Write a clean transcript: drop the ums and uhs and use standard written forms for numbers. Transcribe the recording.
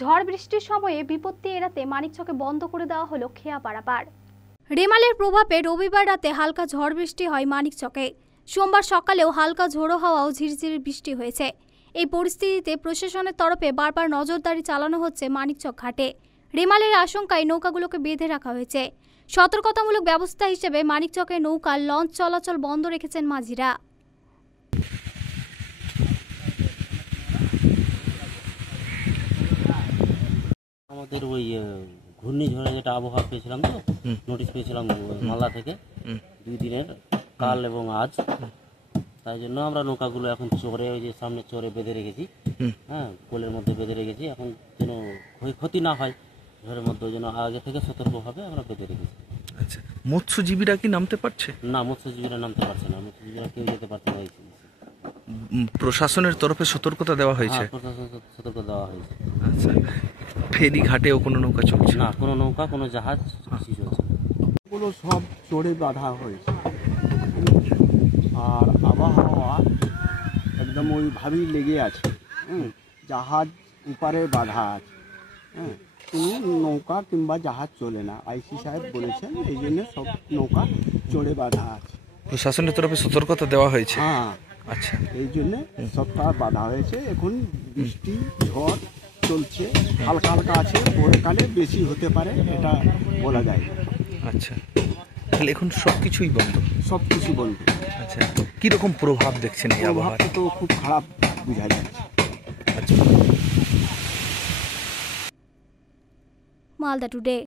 ঝড় বৃষ্টির সময়ে বিপত্তি এড়াতে মানিকচকে বন্ধ করে দেওয়া হলো খেয়া পারাপার। রেমালের প্রভাবে রবিবার রাতে হালকা ঝড় বৃষ্টি হয় মানিকচকে। সোমবার সকালেও হালকা ঝোড়ো হাওয়া ও ঝিরঝির বৃষ্টি হয়েছে। এই পরিস্থিতিতে প্রশাসনের তরফে বারবার নজরদারি চালানো হচ্ছে মানিকচক ঘাটে। রেমালের আশঙ্কায় নৌকাগুলোকে বেঁধে রাখা হয়েছে। সতর্কতামূলক ব্যবস্থা হিসেবে মানিকচকে নৌকা লঞ্চ চলাচল বন্ধ রেখেছেন মাঝিরা। আমাদের ওই ঘূর্ণিঝড়ে যেটা আবহাওয়া পেয়েছিলাম, তো নোটিশ পেয়েছিলাম মালদা থেকে 2 দিনের, কাল এবং আজ। তাই জন্য আমরা নৌকাগুলো এখন চরে, ওই যে সামনে চরে বেঁধে রেখেছি। হ্যাঁ, পোলের মধ্যে বেঁধে রেখেছি, এখন যেন ক্ষয়ক্ষতি না হয় ঝড়ের মধ্যে, ওই জন্য আগে থেকে সতর্কভাবে আমরা বেঁধে রেখেছি। আচ্ছা, মৎস্যজীবীরা কি নামতে পারছে? না, মৎস্যজীবীরা নামতে পারছে না, মৎস্যজীবীরা কেউ যেতে পারছে না। প্রশাসনের তরফে সতর্কতা দেওয়া হয়েছে? প্রশাসন সতর্ক দেওয়া হয়েছে। আচ্ছা, ফেরি ঘাটেও কোনো নৌকা চলছে না? কোনো নৌকা, কোনো জাহাজ কিছু চলছে না। এগুলো সব চড়ে বাঁধা হয়েছে, আর আবহাওয়া একদম ওইভাবেই লেগে আছে। জাহাজ উপারে বাঁধা আছে, কোনো নৌকা কিংবা জাহাজ চলে না। আইসি সাহেব বলেছেন, এই জন্য সব নৌকা চড়ে বাঁধা আছে। প্রশাসনের তরফে সতর্কতা দেওয়া হয়েছে? হ্যাঁ, আচ্ছা, এই জন্যে সবটা বাঁধা হয়েছে। এখন বৃষ্টি ঝড় চলছে, হালকা হালকা আছে, পরকালে বেশি হতে পারে, এটা বলা যায় না। আচ্ছা, তাহলে এখন সব কিছুই বন্ধ? সব কিছু বন্ধ। আচ্ছা, কিরকম প্রভাব দেখছেন এই আবহাওয়ার? প্রভাবটা তো খুব খারাপ বোঝা যাচ্ছে। আচ্ছা। মালদা টুডে।